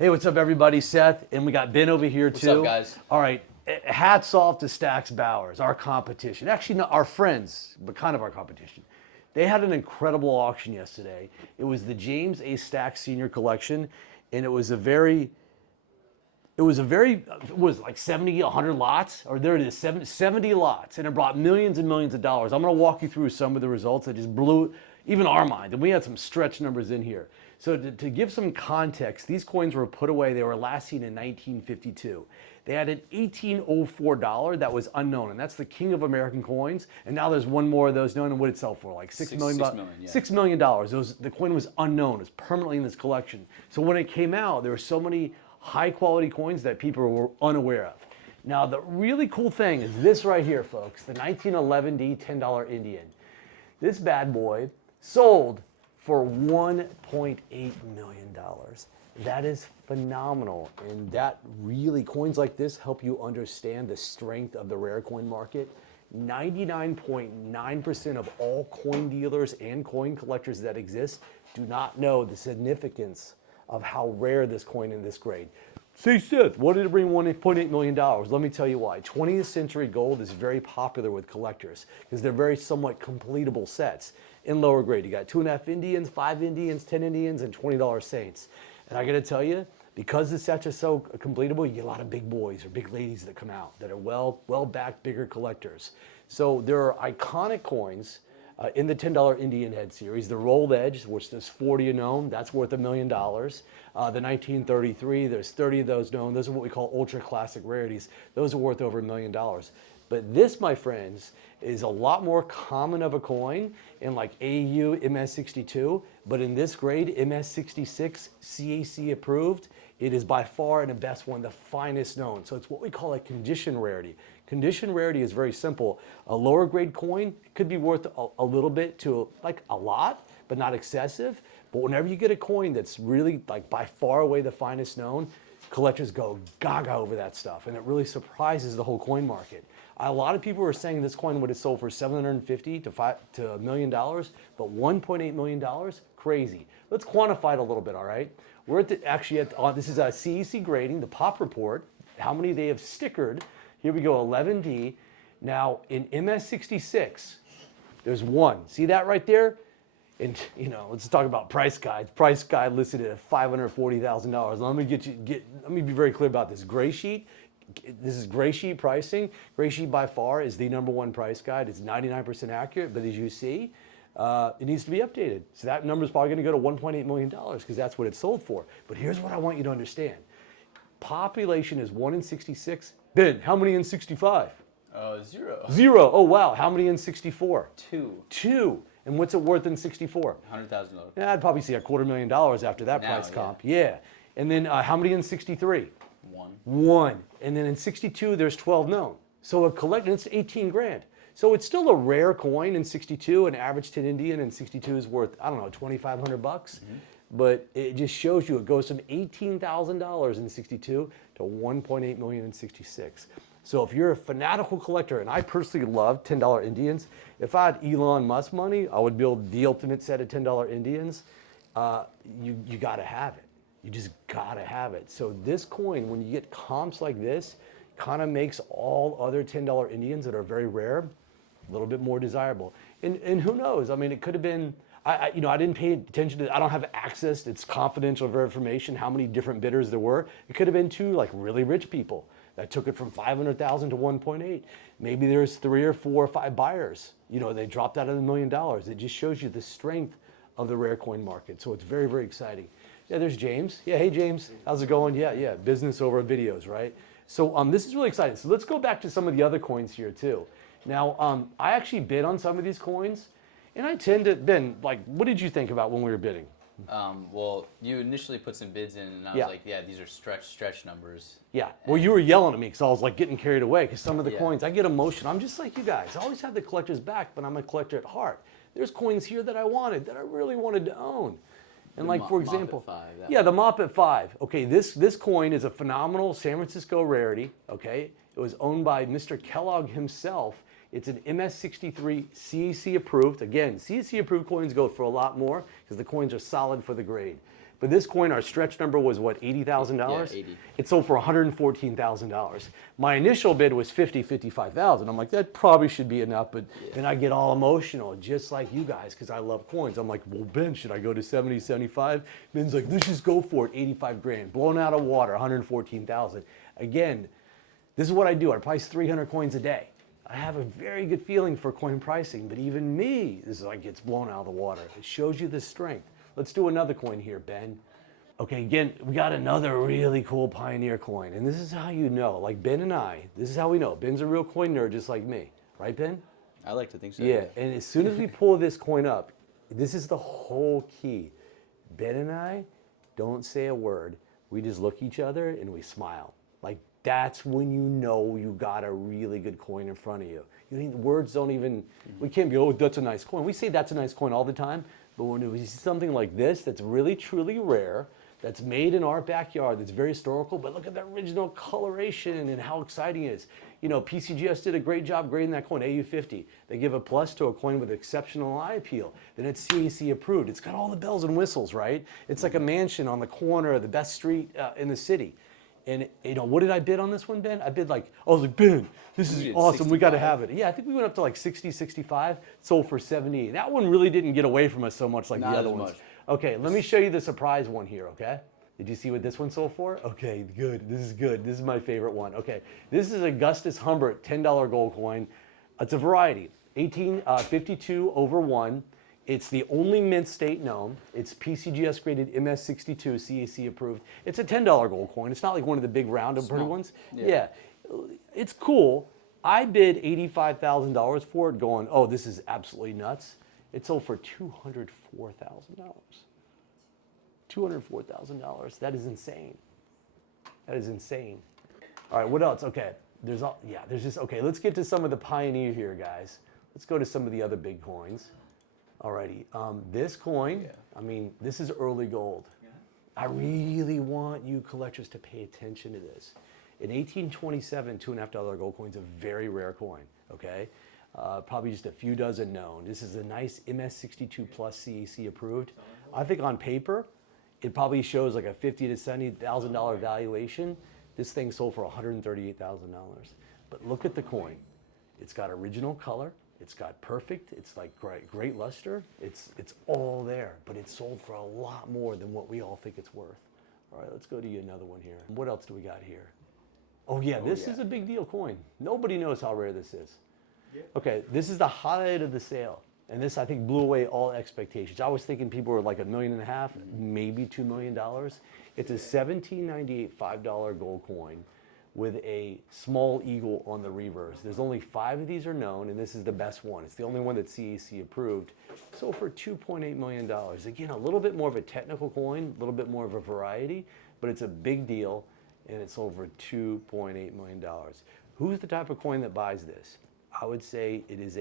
Hey, what's up, everybody? Seth, and we got Ben over here too. What's up, guys? All right, hats off to Stax Bowers, our competition. Actually, not our friends, but kind of our competition. They had an incredible auction yesterday. It was the James A. Stax Senior Collection, and it was like 70, 100 lots, or there it is, 70 lots, and it brought millions and millions of dollars. I'm gonna walk you through some of the results that just blew even our mind, and we had some stretch numbers in here. So to give some context, these coins were put away, they were last seen in 1952. They had an $1804 that was unknown, and that's the king of American coins, and now there's one more of those known, and what did it sell for? Like $6 million? $6 million. The coin was unknown, it was permanently in this collection. So when it came out, there were so many high quality coins that people were unaware of. Now the really cool thing is this right here, folks, the 1911D $10 Indian. This bad boy sold for $1.8 million. That is phenomenal, and that really, coins like this help you understand the strength of the rare coin market. 99.9% of all coin dealers and coin collectors that exist do not know the significance of how rare this coin in this grade. Say, Seth, what did it bring $1.8 million? Let me tell you why. 20th century gold is very popular with collectors because they're very somewhat completable sets. In lower grade, you got 2.5 Indians, 5 Indians, 10 Indians, and $20 Saints. And I gotta tell you, because the sets are so completable, you get a lot of big boys or big ladies that come out that are well-backed, bigger collectors. So there are iconic coins in the $10 Indian head series. The rolled edge, which there's 40 known, that's worth $1 million. The 1933, there's 30 of those known. Those are what we call ultra classic rarities. Those are worth over $1 million. But this, my friends, is a lot more common of a coin in like AU MS62, but in this grade, MS66, CAC approved, it is by far and the best one, the finest known. So it's what we call a condition rarity. Condition rarity is very simple. A lower grade coin could be worth a little bit to like a lot, but not excessive. But whenever you get a coin that's really like by far away the finest known, collectors go gaga over that stuff, and it really surprises the whole coin market. A lot of people are saying this coin would have sold for $750 to $1 million, but $1.8 million, crazy. Let's quantify it a little bit, all right? We're this is a CEC grading, the POP report, how many they have stickered. Here we go, 11D. Now in MS66, there's one. See that right there? And let's talk about price guides. Price guide listed at $540,000. Let me be very clear about this. Gray sheet. This is gray sheet pricing. Gray sheet by far is the #1 price guide. It's 99% accurate, but as you see, it needs to be updated. So that number is probably going to go to $1.8 million because that's what it sold for. But here's what I want you to understand. Population is 1 in 66. Ben, how many in 65? 0. 0. Oh, wow. How many in 64? 2. 2. And what's it worth in 64? $100,000. Yeah, I'd probably see $250,000 after that Now, price comp. Yeah. And then how many in 63? 1. 1. And then in 62, there's 12 known. So a collection, it's 18 grand. So it's still a rare coin in 62. An average 10 Indian in 62 is worth, I don't know, $2,500 bucks. But it just shows you it goes from $18,000 in 62 to $1.8 million in 66. So if you're a fanatical collector, and I personally love $10 Indians, if I had Elon Musk money, I would build the ultimate set of $10 Indians. You gotta have it. You just gotta have it. So this coin, when you get comps like this, kind of makes all other $10 Indians that are very rare a little bit more desirable. And who knows? I mean, it could have been, I didn't pay attention to, I don't have access, it's confidential information, how many different bidders there were. It could have been 2 like really rich people that took it from 500,000 to 1.8. Maybe there's 3 or 4 or 5 buyers. They dropped out of $1 million. It just shows you the strength of the rare coin market. So it's very, very exciting. Yeah, there's James. Yeah, hey James, how's it going? Yeah, business over videos, right? So this is really exciting. So let's go back to some of the other coins here too. Now, I actually bid on some of these coins, and I tend to, Ben, like, what did you think about when we were bidding? Well, you initially put some bids in, and I was like, yeah, these are stretch numbers. Yeah, well, you were yelling at me because I was like getting carried away because some of the coins, I get emotional. I'm just like you guys. I always have the collector's back, but I'm a collector at heart. There's coins here that I wanted, that I really wanted to own. And like, for example, the MOP at 5. Okay, this coin is a phenomenal San Francisco rarity, okay? It was owned by Mr. Kellogg himself. It's an MS63 CEC approved. Again, CEC approved coins go for a lot more because the coins are solid for the grade. But this coin, our stretch number was what, $80,000? Yeah, 80. It sold for $114,000. My initial bid was $55,000. I'm like, that probably should be enough, but then I get all emotional, just like you guys, because I love coins. I'm like, well, Ben, should I go to 70, 75? Ben's like, let's just go for it, 85 grand. Blown out of water, 114,000. Again, this is what I do. I price 300 coins a day. I have a very good feeling for coin pricing, but even me, this is like gets blown out of the water. It shows you the strength. Let's do another coin here, Ben. Okay, again, we got another really cool Pioneer coin, and this is how you know, like Ben and I, this is how we know. Ben's a real coin nerd just like me, right, Ben? I like to think so. Yeah, and as soon as we pull this coin up, this is the whole key. Ben and I don't say a word. We just look at each other and we smile. Like, that's when you know you got a really good coin in front of you. You think words don't even, we can't be, oh, that's a nice coin. We say that's a nice coin all the time, but when we see something like this that's really, truly rare, that's made in our backyard, that's very historical, but look at the original coloration and how exciting it is. You know, PCGS did a great job grading that coin, AU50. They give a plus to a coin with exceptional eye appeal. Then it's CAC approved. It's got all the bells and whistles, right? It's like a mansion on the corner of the best street in the city. And, you know, what did I bid on this one, Ben? I bid like, I was like, Ben, this is awesome. We got to have it. Yeah, I think we went up to like 60, 65, sold for 70. That one really didn't get away from us so much like the other ones. Okay, let me show you the surprise one here, okay? Did you see what this one sold for? Okay, good. This is good. This is my favorite one. Okay, this is Augustus Humbert $10 gold coin. It's a variety, 1852/1. It's the only mint state known. It's PCGS graded MS62, CAC approved. It's a $10 gold coin. It's not like one of the big round and pretty ones. Yeah, it's cool. I bid $85,000 for it going, oh, this is absolutely nuts. It sold for $204,000. $204,000. That is insane. That is insane. All right, what else? Okay, there's just, okay, let's get to some of the Pioneer here, guys. Let's go to some of the other big coins. Alrighty, this coin, I mean, this is early gold. I really want you collectors to pay attention to this. In 1827, $2.50 gold coin is a very rare coin, okay? Probably just a few dozen known. This is a nice MS62 plus CAC approved. I think on paper, it probably shows like a $50,000 to $70,000 valuation. This thing sold for $138,000. But look at the coin. It's got original color. It's got perfect. It's like great luster. It's all there, but it sold for a lot more than what we all think it's worth. All right, let's go to you another one here. What else do we got here? Oh yeah, this is a big deal coin. Nobody knows how rare this is. Okay, this is the highlight of the sale. And this, I think, blew away all expectations. I was thinking people were like $1.5 million, maybe $2 million. It's a 1798 $5 gold coin with a small eagle on the reverse. There's only 5 of these are known, and this is the best one. It's the only one that's CAC approved. So for $2.8 million. Again, a little bit more of a technical coin, a little bit more of a variety, but it's a big deal, and it's sold for $2.8 million. Who's the type of coin that buys this? I would say it's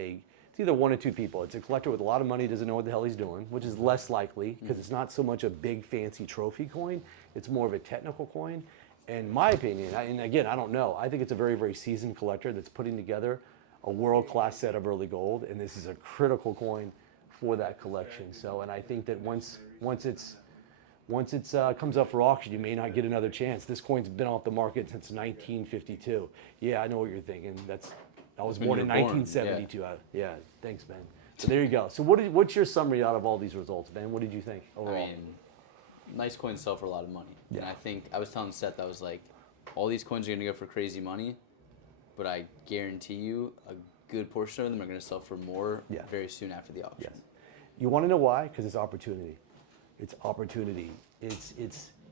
either one or two people. It's a collector with a lot of money, doesn't know what the hell he's doing, which is less likely because it's not so much a big fancy trophy coin. It's more of a technical coin. In my opinion, and again, I don't know, I think it's a very, very seasoned collector that's putting together a world-class set of early gold, and this is a critical coin for that collection. So, and I think that once it comes up for auction, you may not get another chance. This coin's been off the market since 1952. Yeah, I know what you're thinking. I was born in 1972. Yeah, thanks, Ben. So there you go. So what's your summary out of all these results, Ben? What did you think overall? I mean, nice coins sell for a lot of money. Yeah. And I think, I was telling Seth, I was like, all these coins are going to go for crazy money, but I guarantee you a good portion of them are going to sell for more very soon after the auction. Yes. You want to know why? Because it's opportunity. It's opportunity.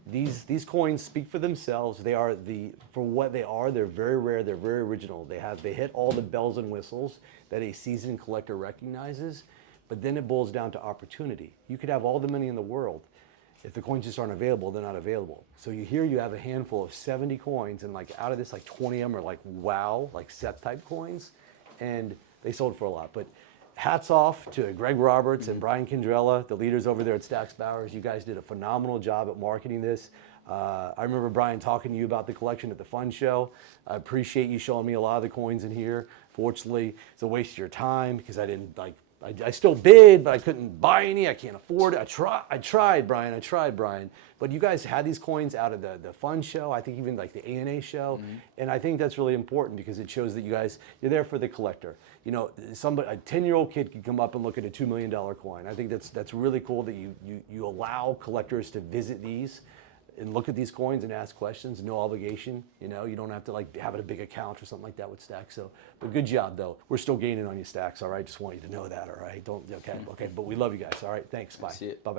These coins speak for themselves. They are for what they are. They're very rare. They're very original. They hit all the bells and whistles that a seasoned collector recognizes. But then it boils down to opportunity. You could have all the money in the world. If the coins just aren't available, they're not available. So you have a handful of 70 coins, and like out of this, like 20 of them are like wow, like Seth type coins, and they sold for a lot. But hats off to Greg Roberts and Brian Kendrella, the leaders over there at Stack's Bowers. You guys did a phenomenal job at marketing this. I remember Brian talking to you about the collection at the fun show. I appreciate you showing me a lot of the coins in here. Fortunately, it's a waste of your time because I didn't I still bid, but I couldn't buy any. I can't afford it. I tried, Brian. But you guys had these coins out of the fun show. I think even like the ANA show. And I think that's really important because it shows that you're there for the collector. You know, a 10-year-old kid could come up and look at a $2 million coin. I think that's really cool that you allow collectors to visit these and look at these coins and ask questions, no obligation. You know, you don't have to like have a big account or something like that with Stacks. So, but good job though. We're still gaining on you, Stacks. All right, just want you to know that. All right, don't okay. But we love you guys. All right, thanks. Bye. See it. Bye.